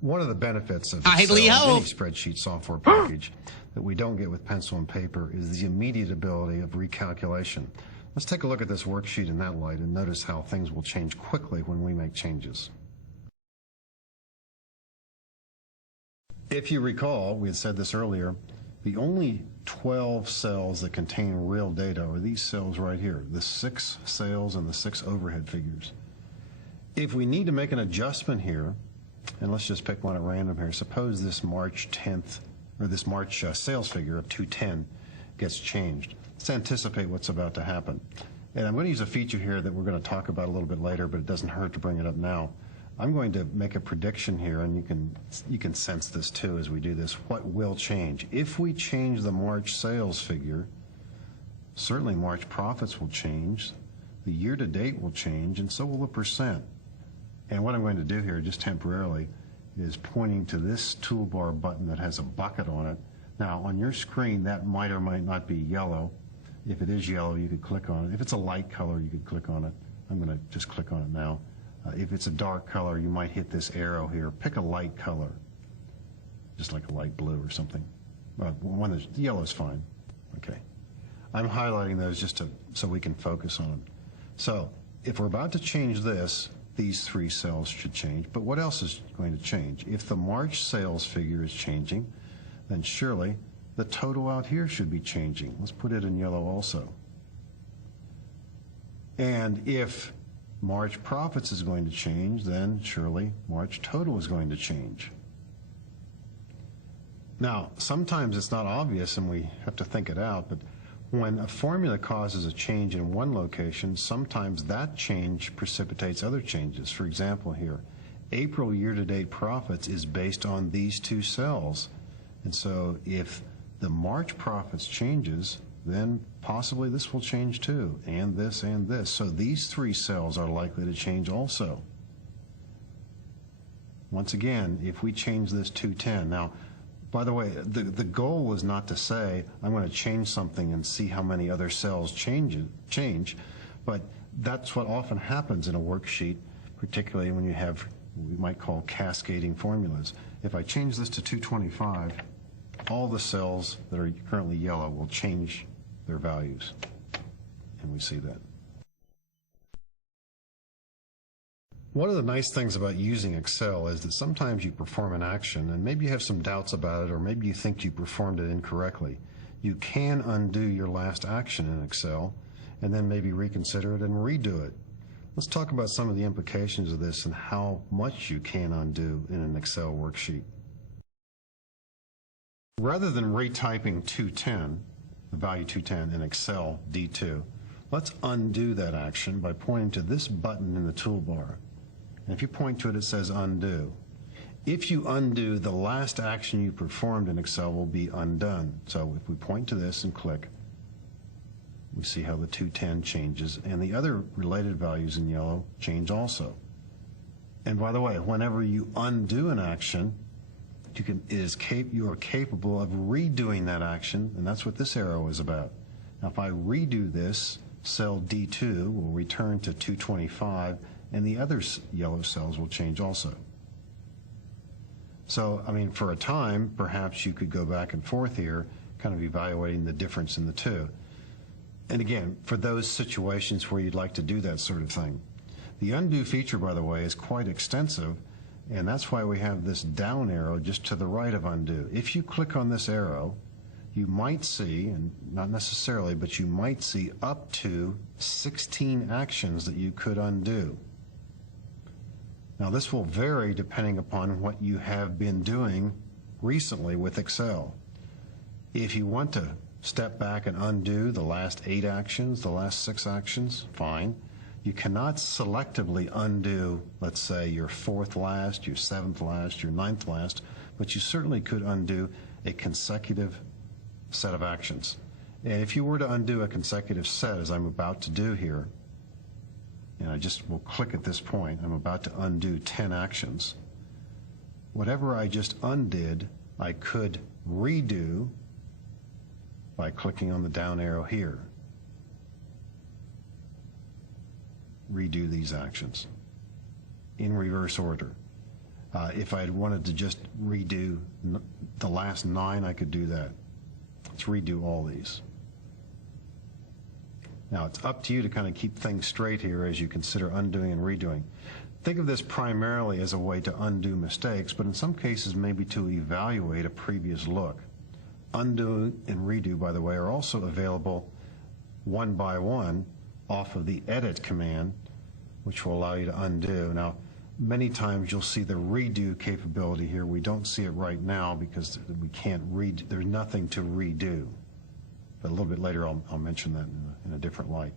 One of the benefits of I Excel, hope. any spreadsheet software package that we don't get with pencil and paper is the immediate ability of recalculation. Let's take a look at this worksheet in that light and notice how things will change quickly when we make changes. If you recall, we had said this earlier, the only 12 cells that contain real data are these cells right here, the 6 sales and the 6 overhead figures. If we need to make an adjustment here, and let's just pick one at random here. Suppose this March 10th, or this March sales figure of 210 gets changed. Let's anticipate what's about to happen. And I'm going to use a feature here that we're going to talk about a little bit later, but it doesn't hurt to bring it up now. I'm going to make a prediction here, and you can sense this too as we do this. What will change? If we change the March sales figure, certainly March profits will change, the year-to-date will change, and so will the percent. And what I'm going to do here, just temporarily, is pointing to this toolbar button that has a bucket on it. Now, on your screen, that might or might not be yellow. If it is yellow, you could click on it. If it's a light color, you could click on it. I'm going to just click on it now. If it's a dark color, you might hit this arrow here. Pick a light color, just like a light blue or something. One that's yellow is fine. Okay. I'm highlighting those just so we can focus on them. So, if we're about to change this, these 3 cells should change, but what else is going to change? If the March sales figure is changing, then surely the total out here should be changing. Let's put it in yellow also. And if March profits is going to change, then surely March total is going to change. Now, sometimes it's not obvious and we have to think it out, but when a formula causes a change in one location, sometimes that change precipitates other changes. For example here, April year-to-date profits is based on these 2 cells. And so if the March profits changes, then possibly this will change too, and this and this. So these 3 cells are likely to change also. Once again, if we change this 210, now, by the way, the goal is not to say, I'm going to change something and see how many other cells change, but that's what often happens in a worksheet, particularly when you have, we might call cascading formulas. If I change this to 225, all the cells that are currently yellow will change their values, and we see that. One of the nice things about using Excel is that sometimes you perform an action and maybe you have some doubts about it, or maybe you think you performed it incorrectly. You can undo your last action in Excel and then maybe reconsider it and redo it. Let's talk about some of the implications of this and how much you can undo in an Excel worksheet. Rather than retyping 210, the value 210 in Excel D2, let's undo that action by pointing to this button in the toolbar. And if you point to it, it says undo. If you undo, the last action you performed in Excel will be undone. So if we point to this and click, we see how the 210 changes, and the other related values in yellow change also. And by the way, whenever you undo an action, you are capable of redoing that action, and that's what this arrow is about. Now if I redo this, cell D2 will return to 225, and the other yellow cells will change also. So, I mean, for a time, perhaps you could go back and forth here, kind of evaluating the difference in the 2. And again, for those situations where you'd like to do that sort of thing. The undo feature, by the way, is quite extensive, and that's why we have this down arrow just to the right of undo. If you click on this arrow, you might see, and not necessarily, but you might see up to 16 actions that you could undo. Now this will vary depending upon what you have been doing recently with Excel. If you want to step back and undo the last 8 actions, the last 6 actions, fine. You cannot selectively undo, let's say, your 4th last, your 7th last, your 9th last, but you certainly could undo a consecutive set of actions. And if you were to undo a consecutive set, as I'm about to do here, and I just will click at this point, I'm about to undo 10 actions. Whatever I just undid, I could redo by clicking on the down arrow here. Redo these actions in reverse order. If I wanted to just redo the last 9, I could do that. Let's redo all these. Now, it's up to you to kind of keep things straight here as you consider undoing and redoing. Think of this primarily as a way to undo mistakes, but in some cases maybe to evaluate a previous look. Undo and redo, by the way, are also available one by one off of the edit command, which will allow you to undo. Now, many times you'll see the redo capability here. We don't see it right now because we can't read, there's nothing to redo. But a little bit later I'll mention that in a different light.